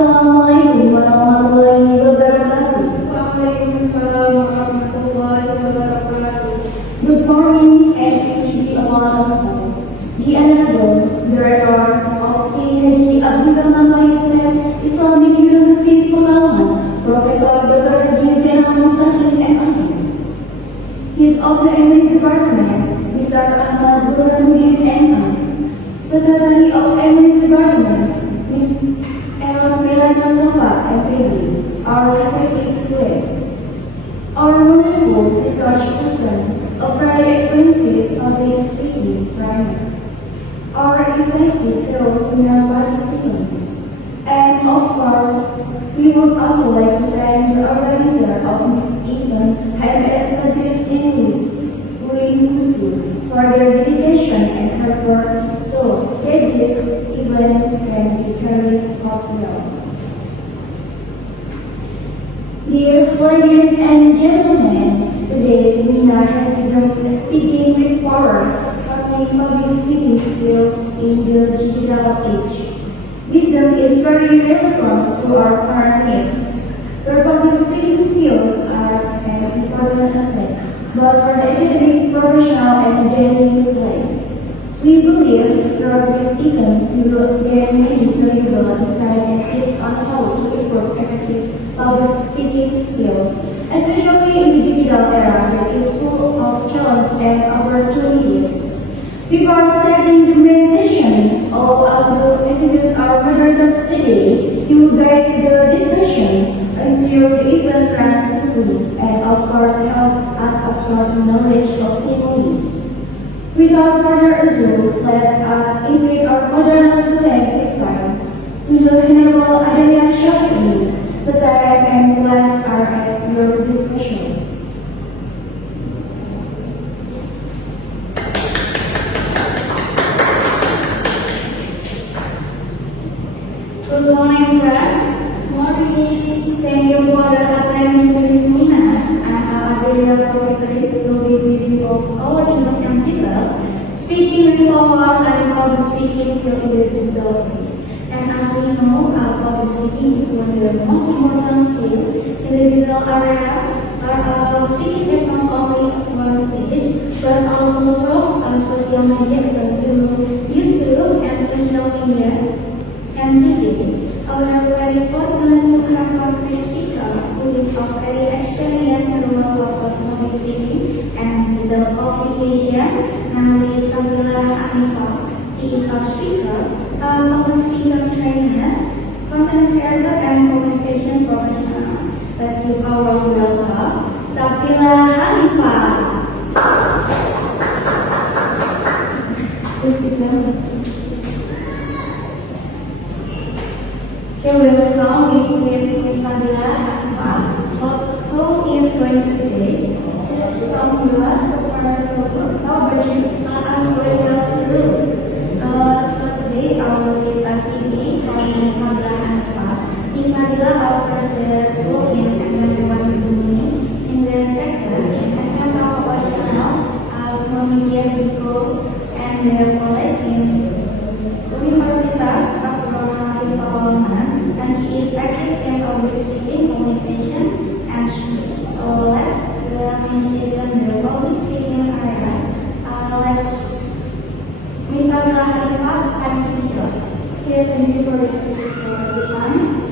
Assalamualaikum warahmatullahi wabarakatuh. Waalaikumsalam warahmatullahi wabarakatuh. Good morning and peace be upon us all. The Honorable Director of Haji Abdul Rahman Faisal Islamic University Pekalongan, Profesor Dr. Haji Zainal Mustaqim MAD. Head of the English Department, Mr. Ahmad Burhanuddin MA. Secretary of English Department, Ms. Eros Melania Sofa MPD, our respected guests. Our wonderful research person of very expensive public speaking training. Our executive fellow seminar participants. And of course, we would also like to thank the organizer of this event, HMS Tadris English, Uin Musu, for their dedication and hard work so that this event can be carried out well. Dear ladies and gentlemen, today's seminar has begun speaking with power, having public speaking skills in the digital age. Wisdom is very relevant to our current needs. Your public speaking skills are an important asset, but for the academic, professional, and genuine life. We believe your speaking will gain valuable insight and tips on how to improve effective public speaking skills, especially in the digital era that is full of challenges and opportunities. Before starting the main session, all of us will introduce our moderators today. He will guide the discussion, ensure the event runs smoothly, and of course help us absorb knowledge optimally. Without further ado, let us invite our moderator to take his time. To the Honorable Adelia Shafi'i, the time and place are at your discretion. Good morning, class. Morning. Thank you for the attendance to this seminar. I'm Adelia Shafi'i, will be reading of our Indonesian title, Speaking with Power and Public Speaking for the Digital Age. And as we know, public speaking is one of the most important skills in the digital area. Speaking is not only on stage, but also from social media such as YouTube and social media and TV. However, very important to have a public speaker who is very experienced in the world of public speaking and the communication, namely Sabila Hanifah. She is our speaker, a public speaker trainer, content creator, and communication professional. Let's give our welcome, Sabila Hanifah. Okay, welcome with Ms. Sabila Hanifah. How is going today? Yes, so far so good. How about you? I'm going well too. So today I will read a CV from Ms. Sabila Hanifah. Ms. Sabila offers the school in SM1 in the sector SM operational, media people, and their college in Universitas Agronomi Pekalongan, and she is active in public speaking, communication, and speech. So let's mention the public speaking area. Let's Ms. Sabila Hanifah, and please start. Okay, thank you for the time.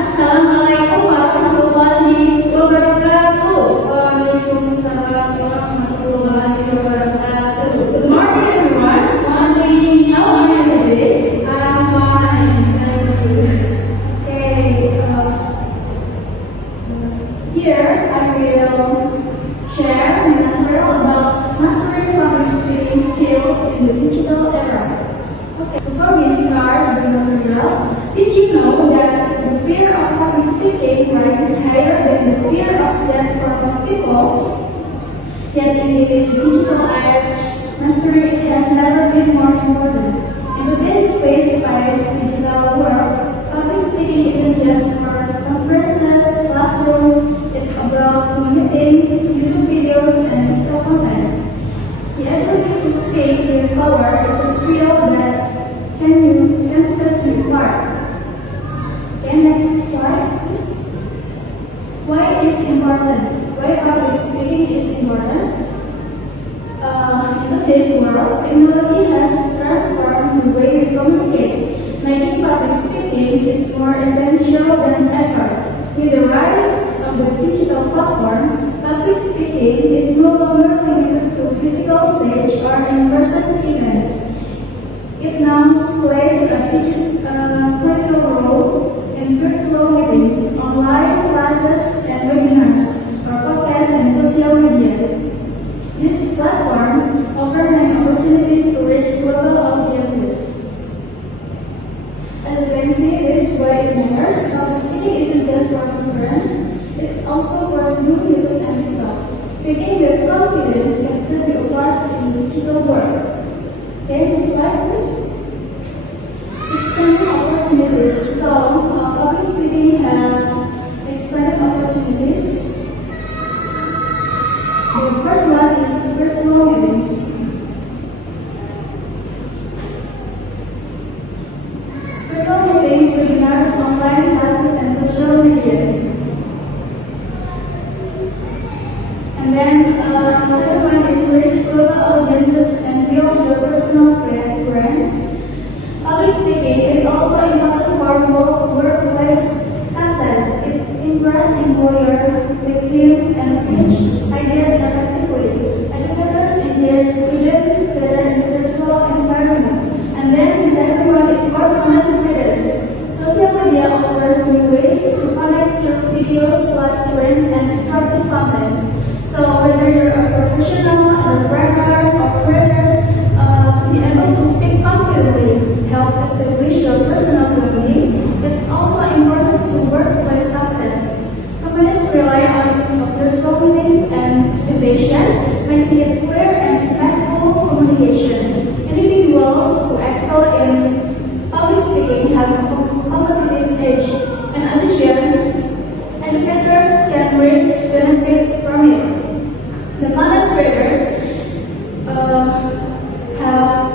Assalamualaikum warahmatullahi wabarakatuh. Waalaikumsalam warahmatullahi wabarakatuh. Good morning, everyone. Morning. How are you today? I'm fine. Thank you. Okay. Here I will share material about mastering public speaking skills in the digital era. Okay. Before we start the material, did you know that the fear of public speaking ranks higher than the fear of death for most people? Yet in the digital age, mastering it has never been more important. In today's fast-paced digital world, public speaking isn't just for conferences, classrooms, it's about Zoom meetings, YouTube videos, and TikTok content. The ability to speak with power is a today's world, technology has transformed the way we communicate, making public speaking is more essential than ever. With the rise of the digital platform, public speaking is no longer limited to physical stage or in-person events. It now plays a critical role in virtual meetings, online classes and webinars, or podcasts and social media. These platforms offer many opportunities to reach global audiences. As you can see, this way it matters. Public speaking isn't just for conference, it also for Zoom, YouTube, and TikTok. Speaking with confidence can set you apart in the digital world. Okay, next slide, please. Expanding opportunities. So, public speaking have expanded opportunities. The first one is virtual meetings. Virtual meetings, webinars, online classes, and social media. And then, second one is reach global audiences and build your personal brand. Public speaking is also important for workplace success. It impresses employers with teams and pitch ideas effectively. Educators engage students better in virtual environment. And then the second one is for content creators. Social media offers new ways to connect your videos, live streams, and interactive content. So whether you're a professional, a writer, or creator, to be able to speak confidently, help establish your personal branding. It's also important to workplace success. Companies rely on virtual meetings and presentation, making it clear and impactful communication. Individuals who excel in public speaking have a competitive edge. In addition, educators can reach benefit from it. The content creators have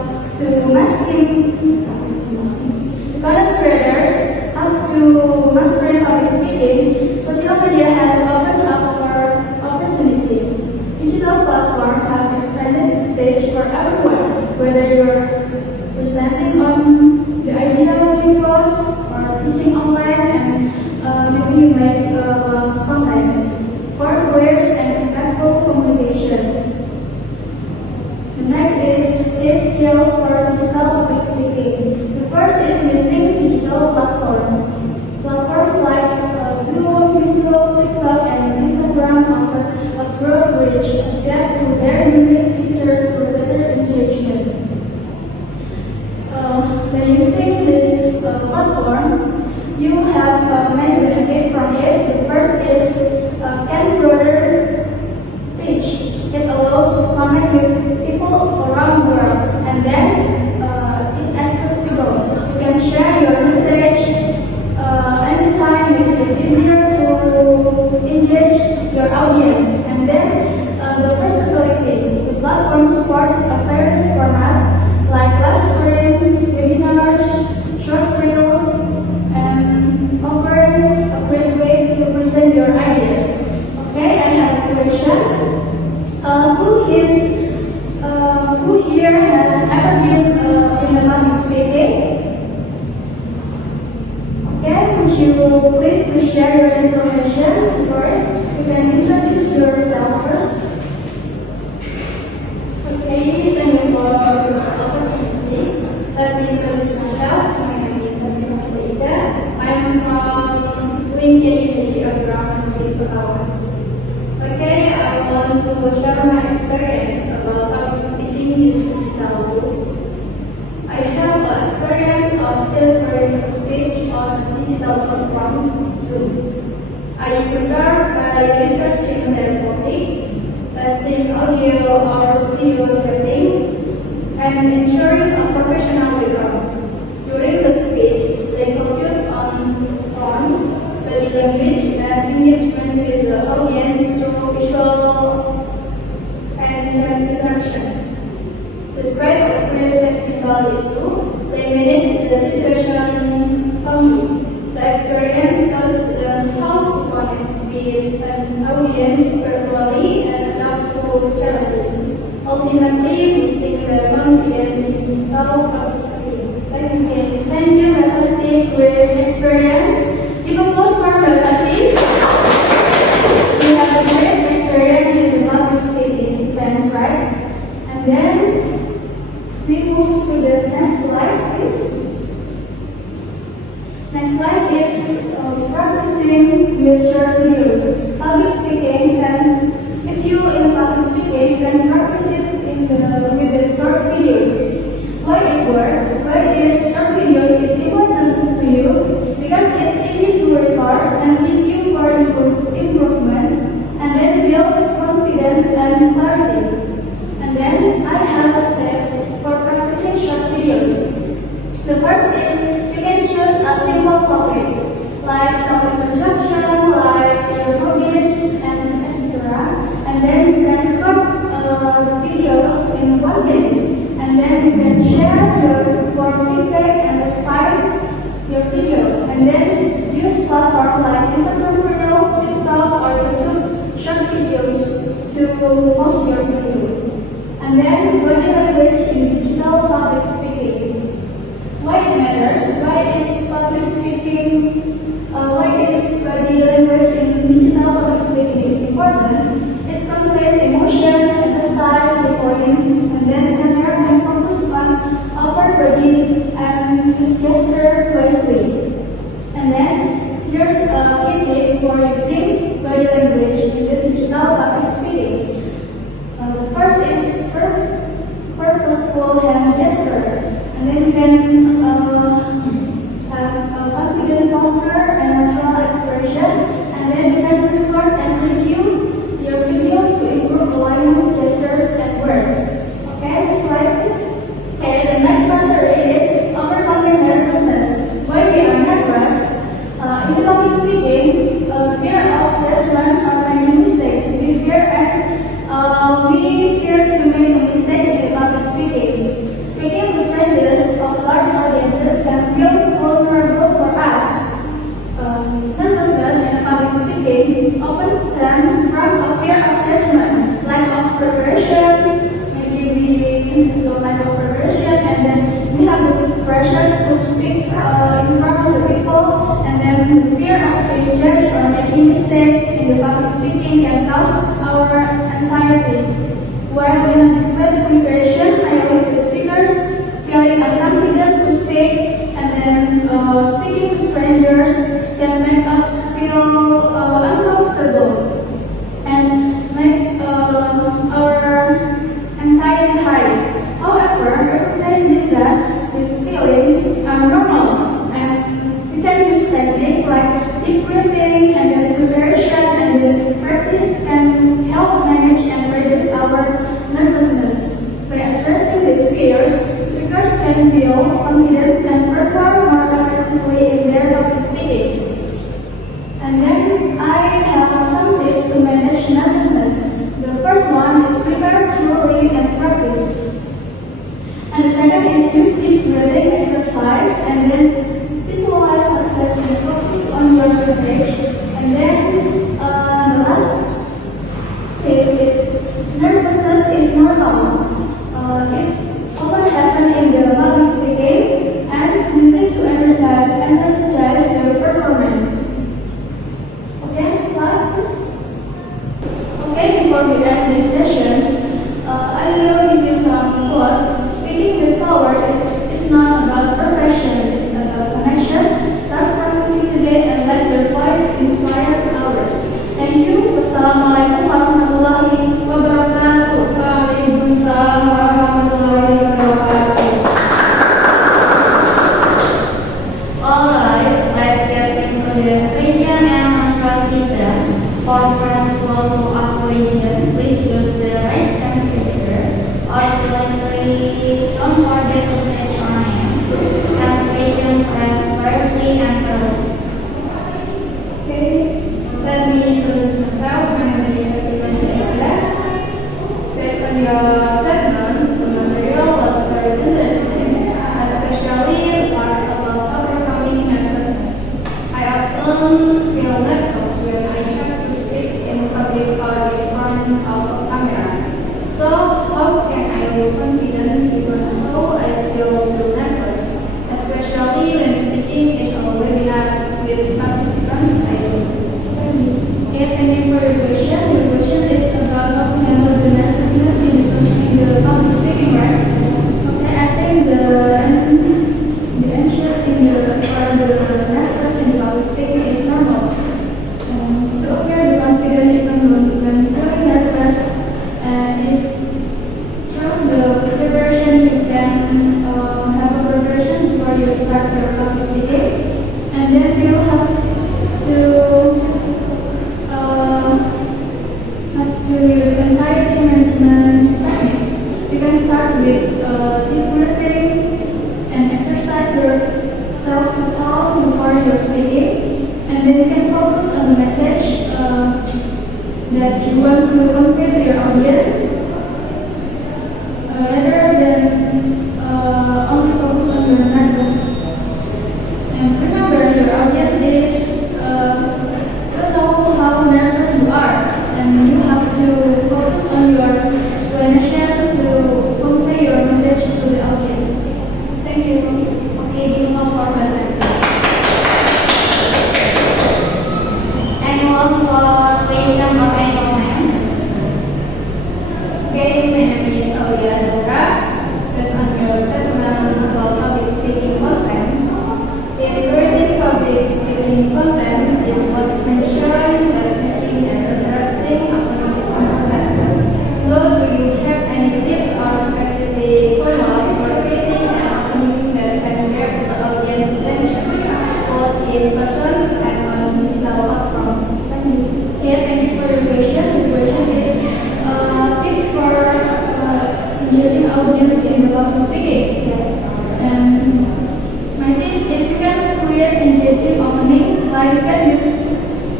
to master public speaking. Social media has opened up for opportunity. Digital platforms have expanded the stage for everyone, whether you're presenting on the idea videos or teaching online, and maybe you make content for clear and impactful communication. The next is skills for digital public speaking. The first is using digital platforms. Platforms like Zoom, YouTube, TikTok, and Instagram offer a broad reach and get to their unique features for better engagement. By using this platform, you have many benefits from it. The first is can broader reach. It allows to connect with people around the world, and then it's accessible. You can share your message anytime, making it easier to engage your audience. And then the versatility. The platform supports a various format like live streams, webinars, short reels, and offering a great way to present your ideas. Okay, I have a question. Who here has ever been in the public speaking? Okay, would you please to share your information for it? You can introduce yourself first. Okay, thank you for the opportunity. Let me introduce myself. My name is Sabrina Lisa. I'm from Lincoln Geography and Perawat. Okay, I want to share my experience about public speaking using digital tools. I have experience of delivering a speech on digital platforms Zoom. I prepare by researching the topic, testing audio or video settings, and ensuring a professional background. During the speech, they focus on tone, body language, and engagement with the audience through visual and interaction. Despite the technical issue, they manage the situation calmly. The experience taught them how to connect with an audience virtually and adapt to challenges. ultimately boosting their confidence in digital public speaking. Thank you, Basati, with experience. You propose for Basati. You have a great experience in the public speaking events, right? And then we move to the next slide, please. Next slide is practicing with short videos. Public speaking can, if you in public speaking, can practice it with the short videos. Why it works? Why is short videos is important to you? Because it's easy to record and give you for improvement, and then build confidence and clarity. And then I have a step for practicing short videos. The first is you can choose a simple topic, like some introduction, like your hobbies and etc. And then you can record the videos in one day. And then you can share for feedback and refine your video. And then use platforms like Instagram, TikTok, or YouTube short videos to post your video. And then body language in digital public speaking. Why it matters? Why is public speaking? Why is body language in digital public speaking is important? It conveys emotion, emphasize the points, and then camera can focus on upper body and use gesture wisely. And then here's key tips for using body language in the digital public speaking. The first is purposeful hand gesture. And then you can have a confident posture and natural expression. And then you can record and review your video to improve alignment, gestures, and words. Okay, next slide please. Okay, the next category is overcoming nervousness. Why we are nervous? In public speaking, fear of judgment or making mistakes. We fear to make mistakes in public speaking. Speaking with strangers of large audiences can feel vulnerable for us. Nervousness in public speaking often stems from a fear of judgment, lack of preparation. Maybe we don't lack of preparation, and then we have the pressure to speak in front of the people, and then the fear of being judged or making mistakes in the public speaking can cause our anxiety. While in preparation, I always the speakers feeling unconfident to speak, and then speaking to strangers can make us feel uncomfortable and make our anxiety high. However, recognizing that these feelings are normal, and we can use techniques like deep breathing and then preparation and then practice can help manage and reduce our nervousness. By addressing these fears, speakers can build confidence and perform more effectively in their public speaking. And then I have some tips to manage nervousness. The first one is prepare thoroughly and practice. And the second is use deep breathing exercise and then visualize success and focus on your message. And then the last tip is nervousness is normal. It often happens in the public speaking and use it to energize your performance. Okay, next slide please. Okay, before we end this session, I will give you some quote. Speaking with power is not about perfection, it's about connection. Start practicing today and let your voice inspire others. Thank you. Wassalamualaikum warahmatullahi wabarakatuh. Waalaikumsalam warahmatullahi wabarakatuh. Alright, let's get into the question and answer session. For friends who want to ask question, please use the raise hand feature. Or politely, don't forget to say your name and question correctly and thoroughly. Okay, let me introduce myself. My name is Satifah Aiza. Based on your statement, the material was very interesting, especially the part about overcoming nervousness. I often feel nervous when I have to speak in public or in front of a camera. So, how confident even though I still feel nervous, especially when speaking in a webinar with participants I don't know. Okay, thank you for your question. Your question is about how to handle the nervousness in the public speaking, right? Okay, I think the anxious in the or the nervous in the public speaking is normal. To appear the confident even when feeling nervous is through the preparation. You can have a preparation before you start your public speaking, and then you have to use anxiety management techniques. You can start with deep breathing and exercise yourself to calm before you're speaking, and then you can focus on the message that you want to convey to your audience, rather than only focus on your nervous. And remember, your audience is don't know how nervous you are, and you have to focus on your explanation to convey your message to the audience. Thank you. Okay, you move forward. Anyone for question or any comments? Okay, my name is Aulia Sora. Based on your statement about public speaking content, in reading public speaking content, it was mentioned that making it interesting upon is important. So, do you have any tips or specific formulas for creating an opening that can grab the audience attention, both in person and on digital platforms? Thank you. Okay, thank you for your question. The question is tips for engaging audience in the public speaking. And my tips is you can create engaging opening, like you can use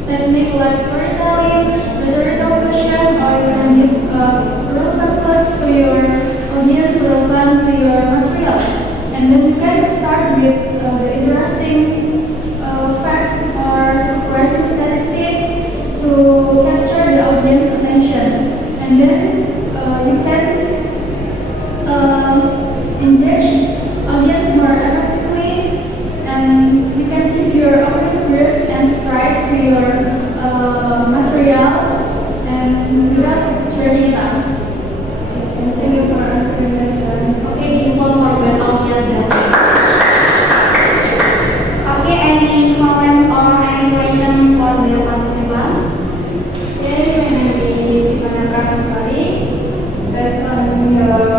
technique like storytelling, rhetorical question, or you can give relevant clues to your audience, relevant to your material. And then you can start with the interesting fact or surprising statistic to capture the audience attention. And then you can engage audience more effectively, and you can keep your opening brief and strike to your material and without dragging it out. Thank you for answering the question. Okay, you move forward all the other. Okay, any comments or any question for the participant? Okay, my name is Ivana Prameswari. Based on your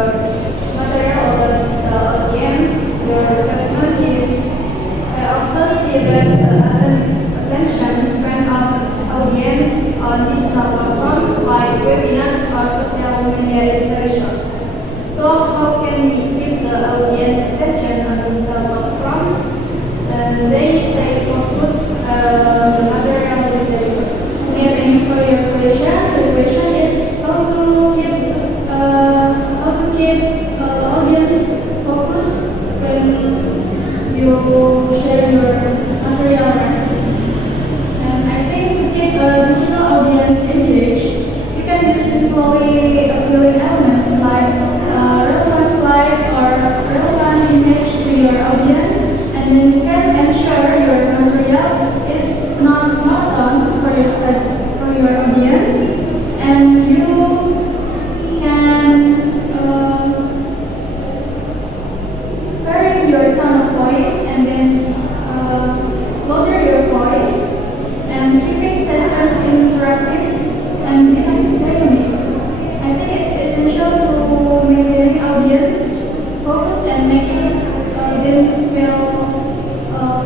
material about digital audience, your statement is, I often see that the attention span of audience on digital platforms like webinars or social media is very short. So how can we keep the audience attention on digital platform and they stay focused on the material that they deliver? Okay, thank you for your question. The question is how to keep audience focused when you share your material. And I think to keep a digital audience engaged, you can use visually appealing elements like relevant slide or relevant image to your audience, and then you can ensure your material is not monotonous for your audience, and you can vary your tone of voice, and then lower your voice, and keeping session interactive and dynamic. I think it's essential to maintaining audience focus and making them feel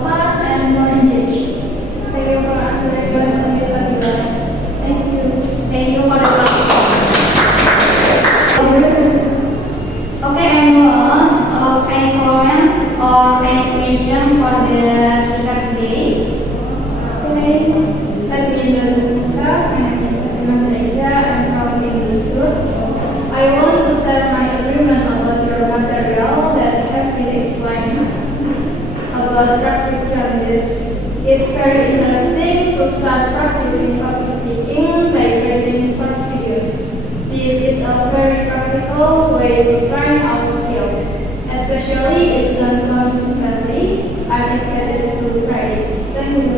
fun and more engaged. Thank you for answering question, Miss Abdullah. Thank you. Thank you for the question. Okay, anyone any comments or any question for the speaker today? Okay, let me introduce myself. My name is Fatima Teresa. I'm from Industri. I want to set my agreement about your material that have been explained about practice challenges. It's very interesting to start practicing public speaking by creating short videos. This is a very practical wonderful way to train our skills, especially if done consistently. I'm excited to try it. Thank you.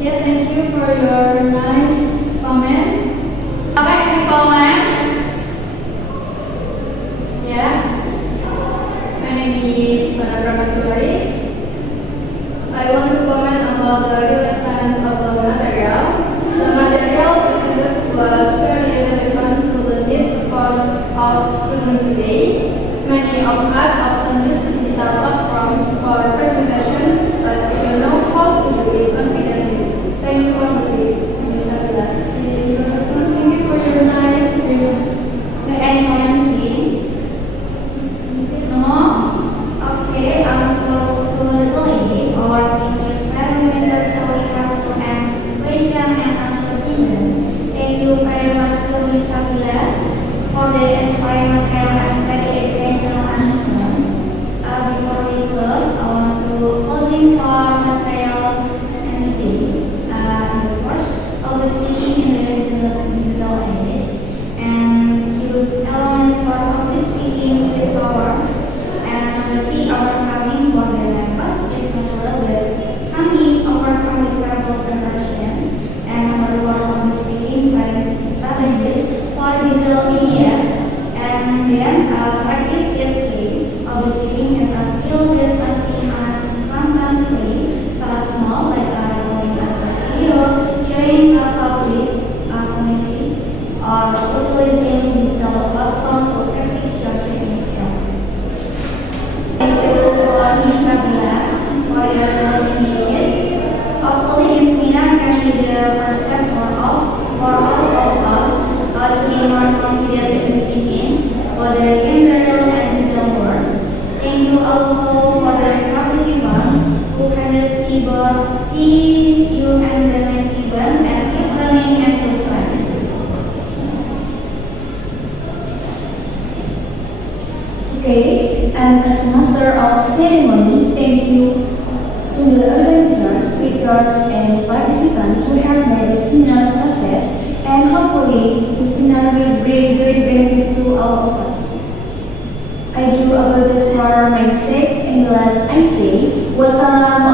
Yeah, thank you for your nice comment. Okay, any comments? Yeah. My name is Panabra Masuri. I want to comment about the relevance of the material. The material presented was very relevant to the needs of students today. Many of us often use digital platforms for presentation, but we don't know how to do it confidently. Thank you for this, Ms. Sabila. Thank you for your nice comment. Any comments again? No? Okay, go to the lady. Our team is very limited, so we have to end question and answer season. Thank you very much to Ms. Sabila for the inspiring material and very educational announcement. Before we close, I want to closing for material and today. First, public speaking in the digital age, and cute elements for public speaking with power. And number three, overcoming for the members is natural with kami overcome with verbal conversion. And number four, public speaking strategies for digital media. And then practice is key. Public speaking is a skill that must be enhanced constantly. Start small, like recording a short video, sharing a public community, or utilizing digital platform to practice your speaking skills. Thank you for Ms. Sabila for your presentations. Hopefully this seminar can be the first step for all of us to be more confident in speaking, both in real and digital world. Thank you also for the participants who attended CBOR. See you in the next event and keep learning and keep trying. Okay, and as master of ceremony, thank you to the organizers, speakers, and participants who have made the seminar success, and hopefully the seminar will bring great benefit to all of us. I do apologize for my mistake, and the last I say, wassalamu